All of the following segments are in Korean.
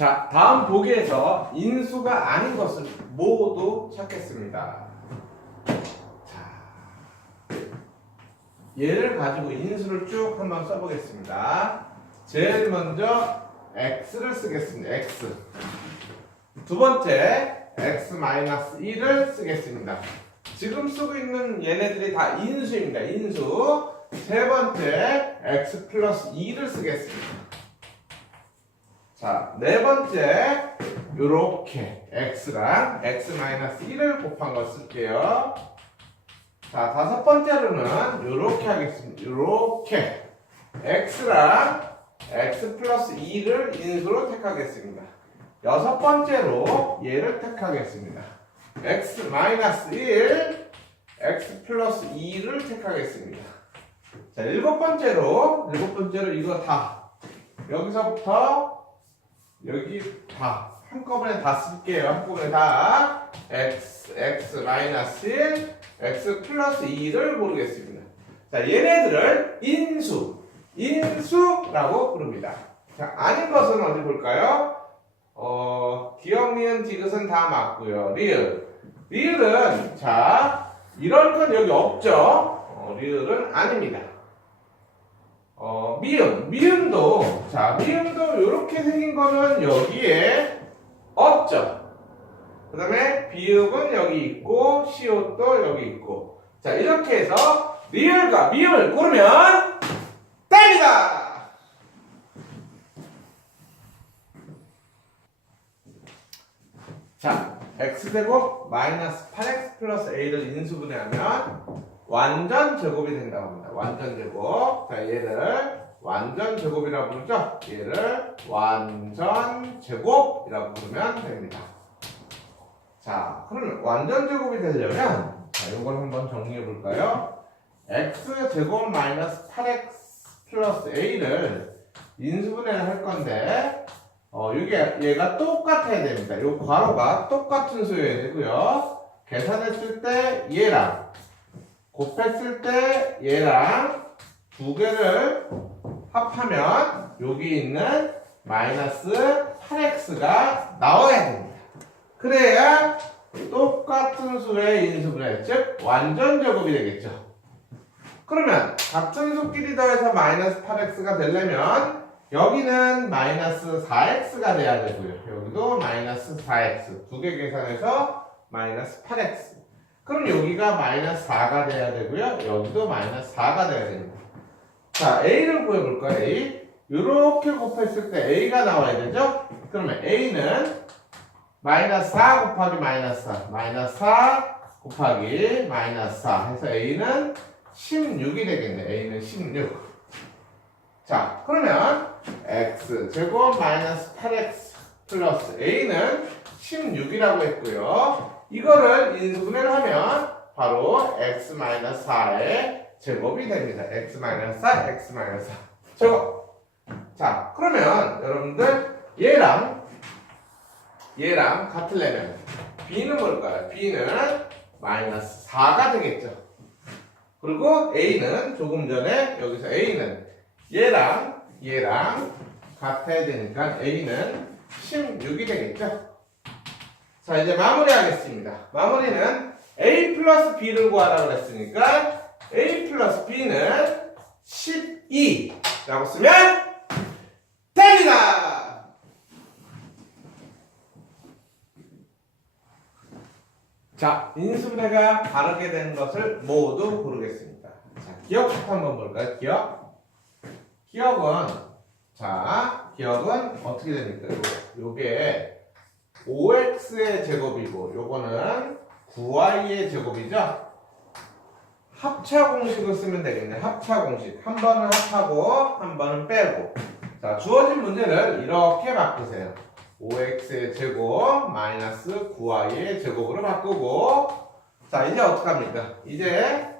자, 다음 보기에서 인수가 아닌 것을 모두 찾겠습니다. 자, 얘를 가지고 인수를 쭉 한번 써보겠습니다. 제일 먼저 x를 쓰겠습니다. x. 두 번째 x-1을 쓰겠습니다. 지금 쓰고 있는 얘네들이 다 인수입니다. 인수. 세 번째 x 플러스 2를 쓰겠습니다. 자, 네 번째 요렇게 x랑 x-1을 곱한 걸 쓸게요. 자, 다섯 번째로는 요렇게 하겠습니다. 요렇게 x랑 x 플러스 2를 인수로 택하겠습니다. 여섯 번째로 얘를 택하겠습니다. x 마이너스 1, x 플러스 2를 택하겠습니다. 자, 일곱 번째로, 일곱 번째로 이거 다, 여기서부터 여기 다, 한꺼번에 다 쓸게요. 한꺼번에 다, x, x 마이너스 1, x 플러스 2를 모르겠습니다. 자, 얘네들을 인수, 인수라고 부릅니다. 자, 아닌 것은 어디 볼까요? 어, 기억, 니은, 디귿은 다 맞고요. 리을. 리을은, 자, 이럴 건 여기 없죠? 어, 리을은 아닙니다. 어, 미음. 미음도, 자, 미음도 이렇게 생긴 거는 여기에 없죠? 그 다음에 비읍은 여기 있고, 시옷도 여기 있고. 자, 이렇게 해서 리을과 미음을 고르면 됩니다! 자, x제곱 마이너스 8x 플러스 a를 인수분해하면 완전 제곱이 된다고 합니다. 완전 제곱. 자, 얘를 완전 제곱이라고 부르죠? 얘를 완전 제곱이라고 부르면 됩니다. 자, 그러면 완전 제곱이 되려면 자, 이걸 한번 정리해 볼까요? x 제곱 마이너스 8x 플러스 a를 인수분해를 할 건데 어, 이게 얘가 똑같아야 됩니다. 요 괄호가 똑같은 수여야 되고요. 계산했을 때 얘랑 곱했을 때 얘랑 두 개를 합하면 여기 있는 마이너스 8x가 나와야 됩니다. 그래야 똑같은 수의 인수분해, 즉 완전 제곱이 되겠죠. 그러면 같은 수끼리 더해서 마이너스 8x가 되려면 여기는 마이너스 4x가 돼야 되고요. 여기도 마이너스 4x. 두 개 계산해서 마이너스 8x. 그럼 여기가 마이너스 4가 돼야 되고요. 여기도 마이너스 4가 돼야 됩니다. 자, a를 구해볼까요? a. 이렇게 곱했을 때 a가 나와야 되죠? 그러면 a는 마이너스 4 곱하기 마이너스 4. 마이너스 4 곱하기 마이너스 4 해서 a는 16이 되겠네. a는 16. 자, 그러면 x 제곱 마이너스 8x 플러스 a는 16이라고 했고요. 이거를 인수분해를 하면 바로 x 마이너스 4의 제곱이 됩니다. x 마이너스 4, x 마이너스 4 제곱. 자, 그러면 여러분들 얘랑 얘랑 같으려면 b는 뭘까요? b는 마이너스 4가 되겠죠. 그리고 a는 조금 전에 여기서 a는 얘랑 얘랑 같아야 되니까 a는 16이 되겠죠. 자 이제 마무리하겠습니다. 마무리는 a 플러스 b를 구하라고 그랬으니까 a 플러스 b는 12라고 쓰면 됩니다. 자, 인수분해가 다르게 된 것을 모두 고르겠습니다. 자, 기억부터 한번 볼까요? 기억. 기억은 자, 기억은 어떻게 됩니까? 요, 요게 5x의 제곱이고 요거는 9y의 제곱이죠? 합차 공식을 쓰면 되겠네. 합차 공식. 한 번은 합하고 한 번은 빼고. 자, 주어진 문제를 이렇게 바꾸세요. 5x의 제곱 마이너스 9y의 제곱으로 바꾸고 자, 이제 어떡합니까? 이제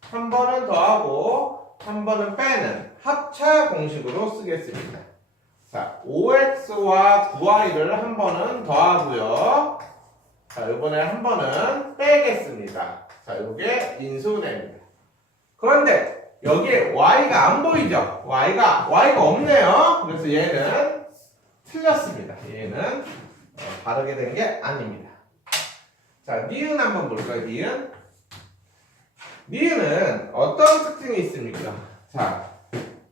한 번은 더하고 한 번은 빼는 합차 공식으로 쓰겠습니다. 자, 5x 와 9y를 한 번은 더하고요. 자, 이번에 한 번은 빼겠습니다. 자, 이게 인수분해입니다. 그런데 여기에 y가 안 보이죠? y가 y가 없네요. 그래서 얘는 틀렸습니다. 얘는 어, 바르게 된 게 아닙니다. 자, 니은 한번 볼까요? 니은? 니은은 어떤 특징이 있습니까? 자,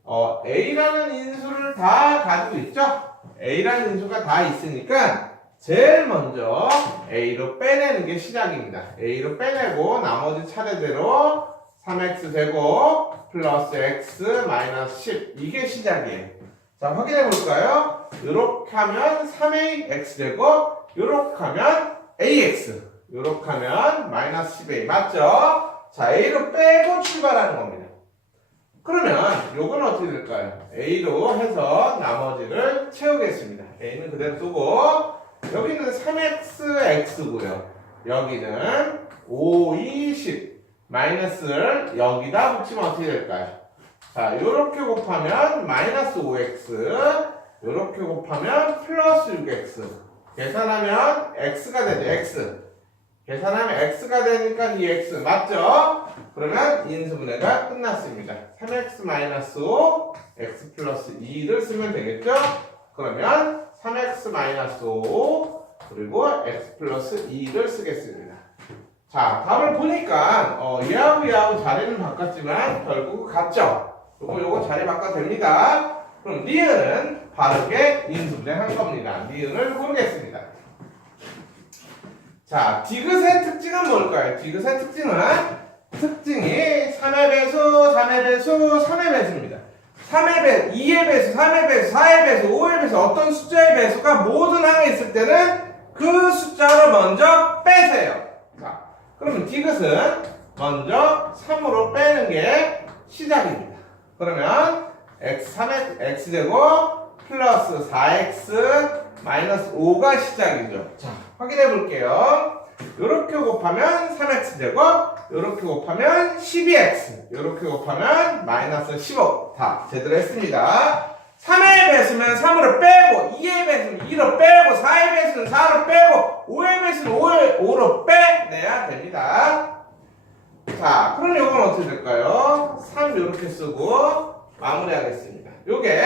어, A라는 인수를 다 가지고 있죠? A라는 인수가 다 있으니까 제일 먼저 A로 빼내는 게 시작입니다. A로 빼내고 나머지 차례대로 3x 제곱 플러스 x 마이너스 10 이게 시작이에요. 자 확인해 볼까요? 이렇게 하면 3ax 제곱 이렇게 하면 ax 이렇게 하면 마이너스 10a 맞죠? 자 a로 빼고 출발하는 겁니다. 그러면 요건 어떻게 될까요? a로 해서 나머지를 채우겠습니다. a는 그대로 두고 여기는 3x x고요. 여기는 5, 2, 10 마이너스를 여기다 붙이면 어떻게 될까요? 자, 요렇게 곱하면 마이너스 5x 요렇게 곱하면 플러스 6x 계산하면 x가 되죠, x 계산하면 x가 되니까 이 x 맞죠? 그러면 인수분해가 끝났습니다 3x 마이너스 5 x 플러스 2를 쓰면 되겠죠? 그러면 3x 마이너스 5 그리고 x 플러스 2를 쓰겠습니다 자, 답을 보니까 어, 얘하고 얘하고 자리는 바꿨지만 결국 같죠? 요거 요거 자리 바꿔도 됩니다. 그럼 니은은 바르게 인수분해한 겁니다. 니은을 고르겠습니다. 자, 디귿의 특징은 뭘까요? 디귿의 특징은 특징이 3의 배수, 3의 배수, 3의 배수입니다. 3의 배, 2의 배수, 3의 배수, 4의 배수, 5의 배수 어떤 숫자의 배수가 모든 항에 있을 때는 그 숫자를 먼저 빼세요. 자, 그러면 디귿은 먼저 3으로 빼는 게 시작입니다. 그러면 x 3x x제곱 플러스 4x 마이너스 5가 시작이죠. 자, 확인해 볼게요. 이렇게 곱하면 3x제곱, 이렇게 곱하면 12x, 이렇게 곱하면 마이너스 15. 다 제대로 했습니다. 3의 배수면 3으로 빼고 2의 배수는 2로 빼고 4의 배수는 4로 빼고 5의 배수는 5를 5로 빼내야 됩니다. 자, 그럼 이건 어떻게 될까요? 3 이렇게 쓰고 마무리하겠습니다. 요게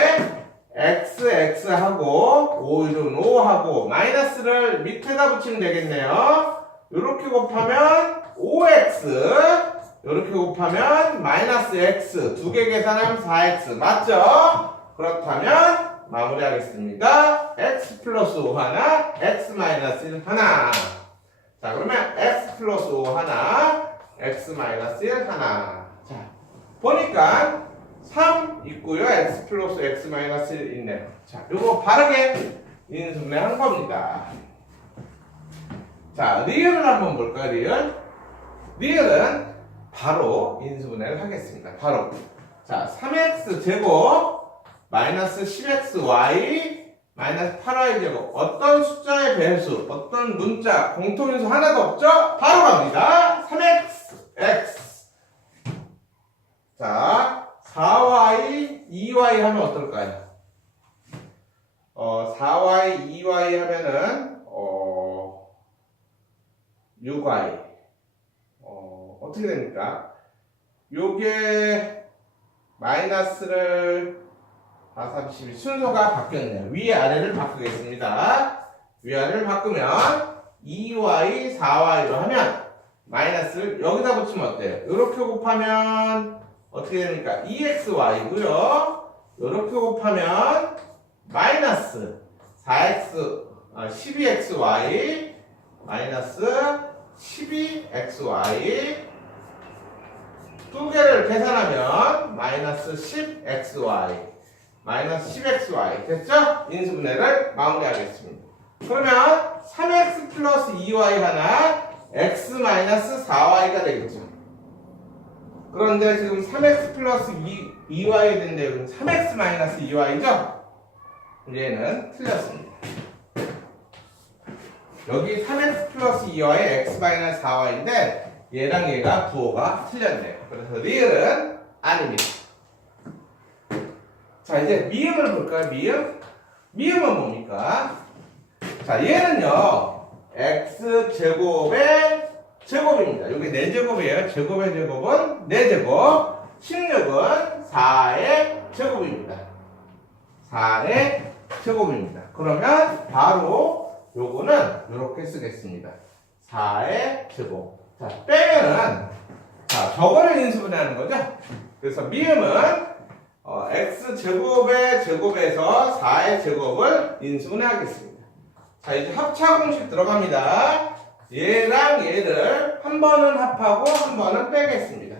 x x 하고 5 1은 5 하고 마이너스를 밑에다 붙이면 되겠네요. 이렇게 곱하면 5x 이렇게 곱하면 마이너스 x 두 개 계산하면 4x 맞죠? 그렇다면 마무리하겠습니다. x 플러스 5 하나, x 마이너스 1 하나. 자 그러면 x 플러스 5 하나, x 마이너스 1 하나. 자 보니까 3 있고요. x 플러스 x 마이너스 1 있네요. 자 이거 바르게 인수분해 한 겁니다. 자 리을을 한번 볼까요? 리을? 리을은 바로 인수분해를 하겠습니다. 바로 자 3x 제곱 마이너스 10xy 마이너스 8y 제곱 어떤 숫자의 배수 어떤 문자 공통인수 하나도 없죠? 바로 갑니다 3x x 자 4y 2y 하면 어떨까요? 어 4y 2y 하면은 어 6y 어 어떻게 됩니까? 요게 마이너스를 4, 3, 12 순서가 바뀌었네요. 위 아래를 바꾸겠습니다. 위 아래를 바꾸면 2y, 4y로 하면 마이너스를 여기다 붙이면 어때요? 이렇게 곱하면 어떻게 됩니까? 2xy고요. 이렇게 곱하면 마이너스 4x, 아, 12xy 마이너스 12xy 두 개를 계산하면 마이너스 10xy 마이너스 10xy 됐죠? 인수분해를 마무리하겠습니다. 그러면 3x 플러스 2y 하나 x 마이너스 4y가 되겠죠. 그런데 지금 3x 플러스 2, y 된데 여기는 3x 마이너스 2y죠? 얘는 틀렸습니다. 여기 3x 플러스 2y에 x 마이너스 4y인데 얘랑 얘가 부호가 틀렸네요. 그래서 리을은 아닙니다. 자 이제 미음을 볼까요? 미음? 미음은 뭡니까? 자 얘는요 x 제곱의 제곱입니다. 여기 4제곱이에요. 제곱의 제곱은 4제곱 16은 4의 제곱입니다. 4의 제곱입니다. 그러면 바로 요거는 이렇게 쓰겠습니다. 4의 제곱. 자, 빼면은 자, 저거를 인수분해하는 거죠. 그래서 미음은 어, x 제곱의 제곱에서 4의 제곱을 인수분해하겠습니다. 자, 이제 합차 공식 들어갑니다. 얘랑 얘를 한 번은 합하고 한 번은 빼겠습니다.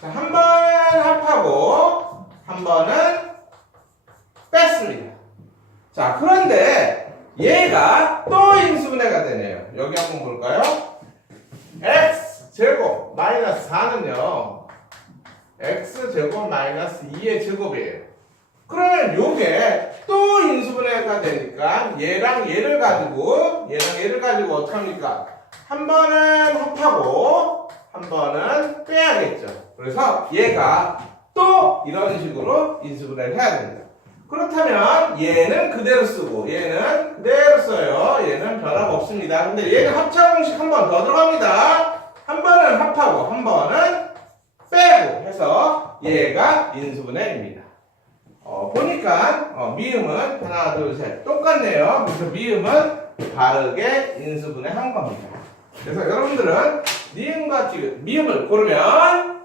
자, 한 번은 합하고 한 번은 뺐습니다. 자, 그런데 얘가 또 인수분해가 되네요. 여기 한번 볼까요? x 제곱 마이너스 4는요. x 제곱 마이너스 2의 제곱이에요. 그러면 요게 또 인수분해가 되니까 얘랑 얘를 가지고 얘랑 얘를 가지고 어떡합니까? 한 번은 합하고 한 번은 빼야겠죠. 그래서 얘가 또 이런 식으로 인수분해를 해야 됩니다. 그렇다면 얘는 그대로 쓰고 얘는 그대로 써요. 얘는 변화가 없습니다. 근데 얘는 합차 공식 한 번 더 들어갑니다. 한 번은 합하고 한 번은 빼고 해서 얘가 인수분해 입니다. 어, 보니까 어, 미음은 하나 둘 셋 똑같네요. 그래서 미음은 바르게 인수분해 한 겁니다. 그래서 여러분들은 니음과 지금 미음을 고르면